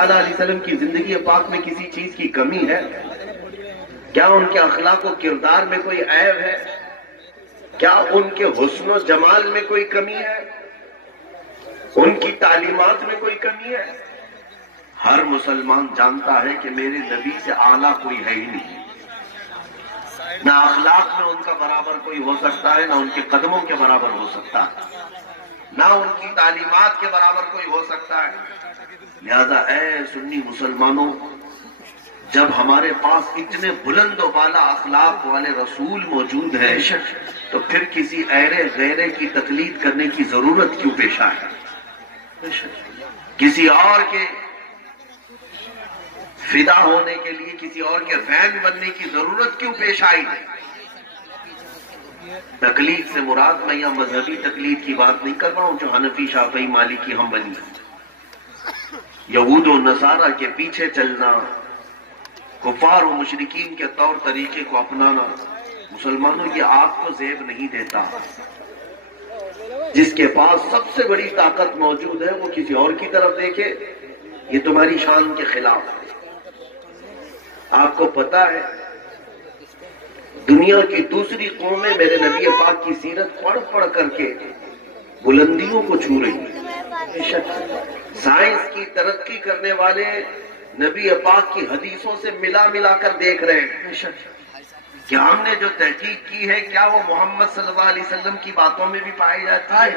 تعالیٰ علیہ وسلم کی زندگی پاک میں کسی چیز کی کمی ہے؟ کیا ان کے اخلاق و کردار میں کوئی عیب ہے؟ کیا ان کے حسن و جمال میں کوئی کمی ہے؟ ان کی تعلیمات میں کوئی کمی ہے؟ ہر مسلمان جانتا ہے کہ میرے نبی سے اعلیٰ کوئی ہے ہی نہیں. نہ اخلاق میں ان کا برابر کوئی ہو سکتا ہے، نہ ان کے قدموں کے برابر ہو سکتا ہے، نہ ان کی تعلیمات کے برابر کوئی ہو سکتا ہے. لہذا اے سنی مسلمانوں، جب ہمارے پاس اتنے بلند و بالا اخلاق والے رسول موجود ہیں تو پھر کسی ایرے غیرے کی تقلید کرنے کی ضرورت کیوں پیش آئے؟ کسی اور کے فدا ہونے کے لیے کسی اور کے فین بننے کی ضرورت کیوں پیش آئی؟ تقلید سے مراد میں یہاں مذہبی تقلید کی بات نہیں کر رہا ہوں جو حنفی شافعی مالکی ہم بنی، یہود و نصارہ کے پیچھے چلنا، کفار و مشرکین کے طور طریقے کو اپنانا. مسلمانوں یہ آپ کو زیب نہیں دیتا. جس کے پاس سب سے بڑی طاقت موجود ہے وہ کسی اور کی طرف دیکھے، یہ تمہاری شان کے خلاف ہے. آپ کو پتا ہے دنیا کی دوسری قومیں میرے نبی پاک کی سیرت پڑھ پڑھ کر کے بلندیوں کو چھو رہی ہیں. سائنس کی ترقی کرنے والے نبی پاک کی حدیثوں سے ملا ملا کر دیکھ رہے ہیں کہ ہم نے جو تحقیق کی ہے کیا وہ محمد صلی اللہ علیہ وسلم کی باتوں میں بھی پایا جاتا ہے.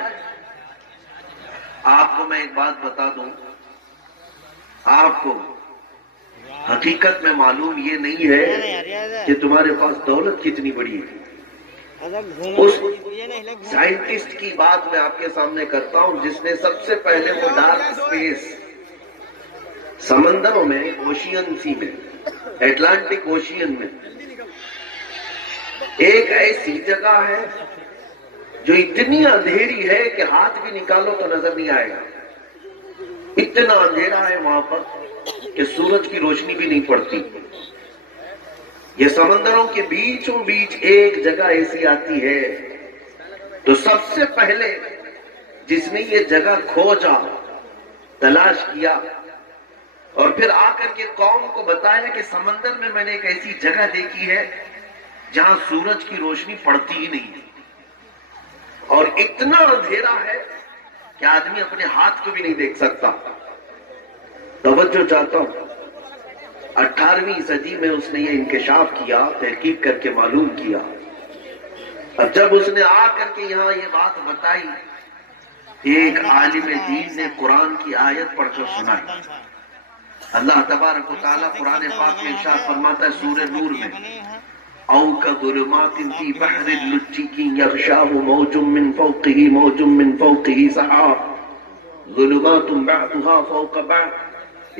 آپ کو میں ایک بات بتا دوں، آپ کو حقیقت میں معلوم یہ نہیں ہے کہ تمہارے پاس دولت کتنی بڑی ہے. اس سائنٹسٹ کی بات میں آپ کے سامنے کرتا ہوں جس نے سب سے پہلے وہ ڈارک اسپیس، سمندروں میں، اوشین سی میں، اٹلانٹک اوشین میں ایک ایسی جگہ ہے جو اتنی اندھیری ہے کہ ہاتھ بھی نکالو تو نظر نہیں آئے گا. اتنا اندھیرا ہے وہاں پر کہ سورج کی روشنی بھی نہیں پڑتی. یہ سمندروں کے بیچوں بیچ ایک جگہ ایسی آتی ہے تو سب سے پہلے جس نے یہ جگہ کھوجا، تلاش کیا اور پھر آ کر کے قوم کو بتایا کہ سمندر میں میں نے ایک ایسی جگہ دیکھی ہے جہاں سورج کی روشنی پڑتی ہی نہیں اور اتنا اندھیرا ہے کہ آدمی اپنے ہاتھ کو بھی نہیں دیکھ سکتا. توجہ چاہتا ہوں، 18ویں صدی میں اس نے یہ انکشاف کیا، تحقیق کر کے معلوم کیا. اب جب اس نے آ کر کے یہاں یہ بات بتائی، ایک عالم دین نے قرآن کی آیت پڑھ کر سنائی. اللہ تبارک و تعالیٰ قرآن پاک میں ارشاد فرماتا ہے سورہ نور میں، او کظلمات فی بحر اللجی یغشاہ موج من فوقہ موج من فوقہ سحاب ظلمات بعضها فوق بعض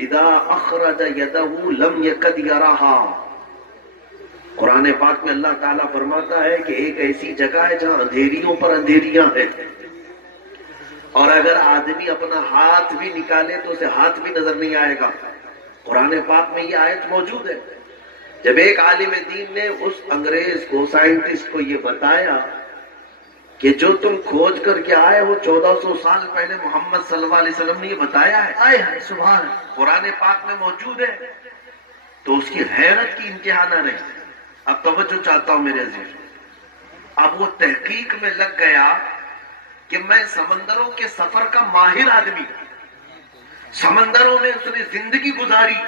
اذا اخرج یدہ لم یکد یراہا. قرآن پاک میں اللہ تعالیٰ فرماتا ہے کہ ایک ایسی جگہ ہے جہاں اندھیریوں پر اندھیریاں ہیں اور اگر آدمی اپنا ہاتھ بھی نکالے تو اسے ہاتھ بھی نظر نہیں آئے گا. قرآن پاک میں یہ آیت موجود ہے. جب ایک عالم دین نے اس انگریز کو، سائنٹسٹ کو یہ بتایا کہ جو تم کھوج کر کے آئے ہو 1400 سال پہلے محمد صلی اللہ علیہ وسلم نے یہ بتایا ہے، آئے ہیں سبحان قرآن پاک میں موجود ہے، تو اس کی حیرت کی انتہا نہ رہی. اب توجہ چاہتا ہوں میرے عزیز، اب وہ تحقیق میں لگ گیا کہ میں سمندروں کے سفر کا ماہر آدمی، سمندروں میں اس نے زندگی گزاری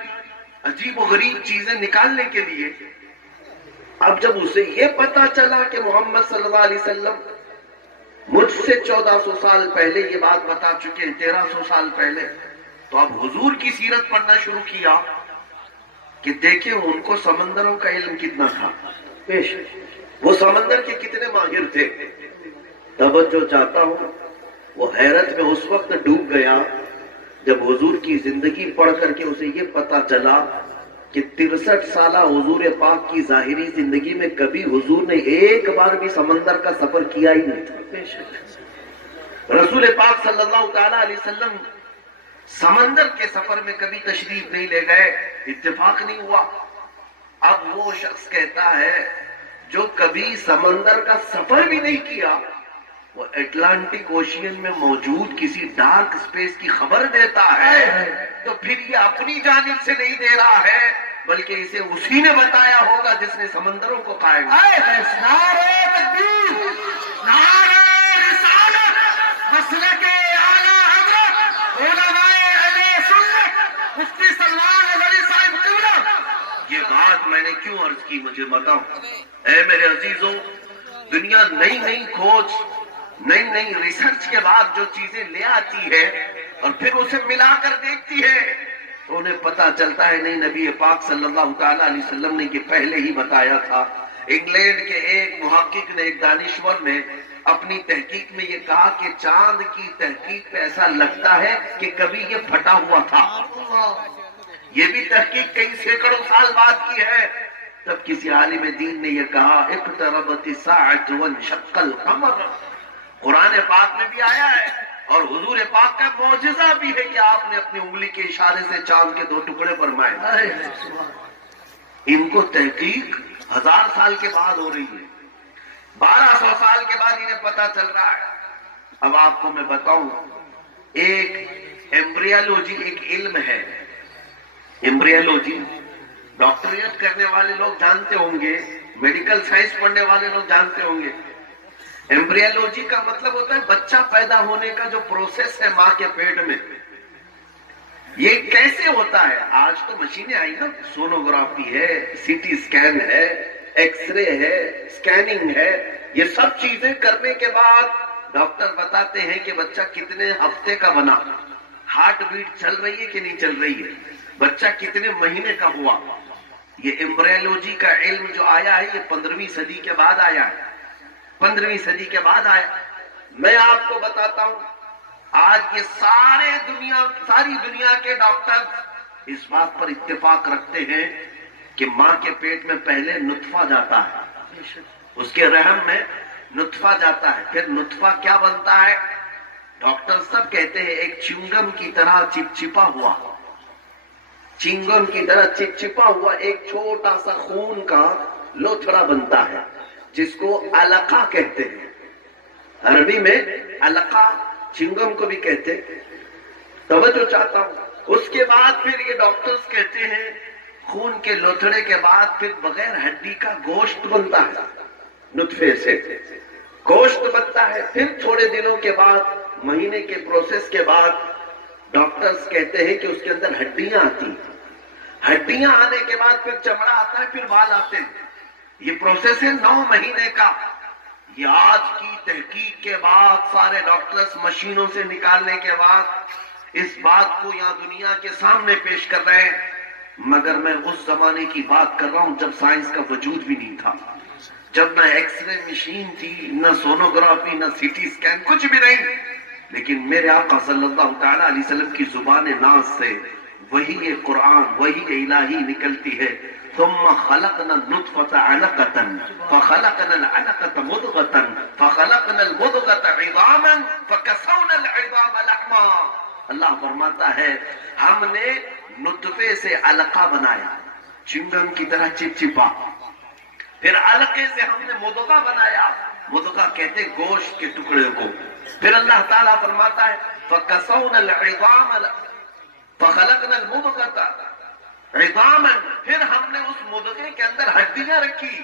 عجیب و غریب چیزیں نکالنے کے لیے. اب جب اسے یہ پتا چلا کہ محمد صلی اللہ علیہ وسلم مجھ سے 1400 سال پہلے یہ بات بتا چکے ہیں، 1300 سال پہلے، تو اب حضور کی سیرت پڑھنا شروع کیا کہ دیکھیں ان کو سمندروں کا علم کتنا تھا، وہ سمندر کے کتنے ماہر تھے. توجہ چاہتا ہوں، وہ حیرت میں اس وقت ڈوب گیا جب حضور کی زندگی پڑھ کر کے اسے یہ پتا چلا کہ 63 سالہ حضور پاک کی ظاہری زندگی میں کبھی حضور نے ایک بار بھی سمندر کا سفر کیا ہی نہیں تھا. رسول پاک صلی اللہ تعالی علیہ وسلم سمندر کے سفر میں کبھی تشریف نہیں لے گئے، اتفاق نہیں ہوا. اب وہ شخص کہتا ہے جو کبھی سمندر کا سفر بھی نہیں کیا، وہ اٹلانٹک اوشین میں موجود کسی ڈارک اسپیس کی خبر دیتا ہے تو پھر یہ اپنی جانب سے نہیں دے رہا ہے بلکہ اسے اسی نے بتایا ہوگا جس نے سمندروں کو قائم کیا۔ نعرہ تکبیر، نعرہ رسالت، مسلک اعلیٰ حضرت علماء اہل سنت مفتی سلمان علی صاحب قبلہ۔ یہ بات میں نے کیوں عرض کی مجھے بتاؤ۔ اے میرے عزیزوں، دنیا نئی نئی کھوج، نئی نئی ریسرچ کے بعد جو چیزیں لے آتی ہے اور پھر اسے ملا کر دیکھتی ہے تو انہیں پتا چلتا ہے نہیں، نبی پاک صلی اللہ تعالی علیہ وسلم نے یہ پہلے ہی بتایا تھا۔ انگلینڈ کے ایک محقق نے، ایک دانشور نے اپنی تحقیق میں یہ کہا کہ چاند کی تحقیق پہ ایسا لگتا ہے کہ کبھی یہ پھٹا ہوا تھا۔ یہ بھی تحقیق کئی سینکڑوں سال بعد کی ہے۔ تب کسی عالم دین نے یہ کہا اقتربت الساعۃ وانشق القمر۔ قرآن پاک میں بھی آیا ہے اور حضور پاک کا معجزہ بھی ہے کہ آپ نے اپنی انگلی کے اشارے سے چاند کے 2 ٹکڑے فرمائے۔ ان کو تحقیق 1000 سال کے بعد ہو رہی ہے، 1200 سال کے بعد انہیں پتا چل رہا ہے۔ اب آپ کو میں بتاؤں، ایک ایمبریولوجی ایک علم ہے۔ ایمبریولوجی ڈاکٹریٹ کرنے والے لوگ جانتے ہوں گے، میڈیکل سائنس پڑھنے والے لوگ جانتے ہوں گے۔ ایمبریولوجی کا مطلب ہوتا ہے بچہ پیدا ہونے کا جو پروسیس ہے ماں کے پیٹ میں، یہ کیسے ہوتا ہے۔ آج تو مشینیں آئی نا، سونوگرافی ہے، سی ٹی اسکین ہے، ایکس رے ہے، اسکیننگ ہے، یہ سب چیزیں کرنے کے بعد ڈاکٹر بتاتے ہیں کہ بچہ کتنے ہفتے کا بنا، ہارٹ بیٹ چل رہی ہے کہ نہیں چل رہی ہے، بچہ کتنے مہینے کا ہوا۔ یہ ایمبریولوجی کا علم جو آیا ہے یہ 15ویں صدی کے بعد آیا ہے، 15ویں صدی کے بعد آیا۔ میں آپ کو بتاتا ہوں، آج یہ ساری دنیا کے ڈاکٹر اس بات پر اتفاق رکھتے ہیں کہ ماں کے پیٹ میں پہلے نطفہ جاتا ہے، اس کے رحم میں نطفہ جاتا ہے، پھر نطفہ کیا بنتا ہے، ڈاکٹر سب کہتے ہیں ایک چنگم کی طرح چپچپا ہوا، چنگم کی طرح چپچپا ہوا ایک چھوٹا سا خون کا لوتھڑا بنتا ہے جس کو علقہ کہتے ہیں، عربی میں علقہ، چنگم کو بھی کہتے ہیں۔ توجہ چاہتا ہوں، اس کے بعد پھر یہ ڈاکٹرز کہتے ہیں خون کے لوتھڑے کے بعد پھر بغیر ہڈی کا گوشت بنتا ہے، نطفے سے گوشت بنتا ہے، پھر تھوڑے دنوں کے بعد، مہینے کے پروسیس کے بعد ڈاکٹرز کہتے ہیں کہ اس کے اندر ہڈیاں آتی ہیں، ہڈیاں آنے کے بعد پھر چمڑا آتا ہے، پھر بال آتے ہیں۔ یہ پروسیس ہے 9 مہینے کا۔ یہ آج کی تحقیق کے بعد سارے ڈاکٹرز مشینوں سے نکالنے کے بعد اس بات کو یہاں دنیا کے سامنے پیش کر رہے ہیں، مگر میں اس زمانے کی بات کر رہا ہوں جب سائنس کا وجود بھی نہیں تھا، جب نہ ایکس رے مشین تھی، نہ سونوگرافی، نہ سی ٹی اسکین، کچھ بھی نہیں۔ لیکن میرے آقا صلی اللہ تعالی علیہ وسلم کی زبان ناز سے وہی قرآن، وہی الہی نکلتی ہے۔ ثم خلقنا النطفة علقة فخلقنا العلقة مضغة فخلقنا المضغة عظاما فكسونا العظام لحما۔ اللہ فرماتا ہے ہم نے نطفے سے علقہ بنایا، چنگم کی طرح چپچپا، پھر علقے سے ہم نے مضغہ بنایا، مضغہ کہتے گوشت کے ٹکڑے کو، پھر اللہ تعالیٰ فرماتا ہے فَكَسَوْنَا الْعِظَامَ فَخَلَقْنَا الْمُضْغَةَ عِظَامًا، پھر ہم نے اس مضغے کے اندر ہڈیاں رکھی،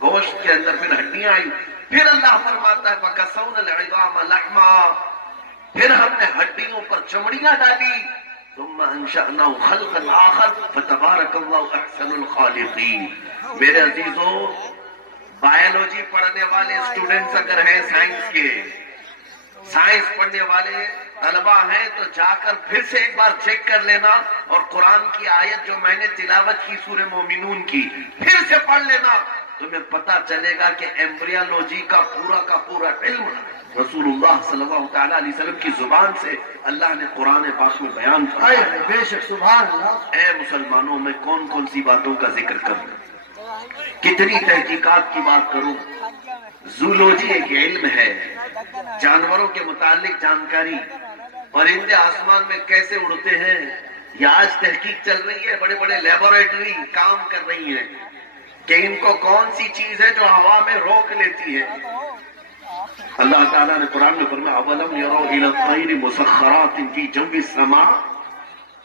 گوشت کے اندر پھر ہڈیاں آئی، پھر اللہ فرماتا ہے فَكَسَوْنَا الْعِظَامَ لَحْمًا، پھر ہم نے ہڈیوں پر چمڑیاں ڈالی، ثم انشأناه خلقا آخر فتبارک اللہ احسن الخالقین۔ میرے عزیزوں، بایولوجی پڑھنے والے اسٹوڈنٹس اگر ہیں سائنس کے، سائنس پڑھنے والے طلبہ ہیں تو جا کر پھر سے ایک بار چیک کر لینا، اور قرآن کی آیت جو میں نے تلاوت کی سورہ مومنون کی پھر سے پڑھ لینا، تمہیں پتا چلے گا کہ ایمبریولوجی کا پورا علم رسول اللہ صلی اللہ تعالی علیہ وسلم کی زبان سے اللہ نے قرآن پاک میں بیان فرمایا ہے۔ بے شک، سبحان اللہ۔ اے مسلمانوں، میں کون کون سی باتوں کا ذکر کروں، کتنی تحقیقات کی بات کروں۔ زولوجی ایک علم ہے، جانوروں کے متعلق جانکاری، پرندے آسمان میں کیسے اڑتے ہیں یہ آج تحقیق چل رہی ہے، بڑے بڑے لیبوریٹری کام کر رہی ہیں کہ ان کو کون سی چیز ہے جو ہوا میں روک لیتی ہے۔ اللہ تعالیٰ نے قرآن میں فرمایا اَوَلَمْ يَرَوْا إِلَى الطَّيْرِ مُسَخَّرَاتٍ فِي جَوِّ السَّمَاءِ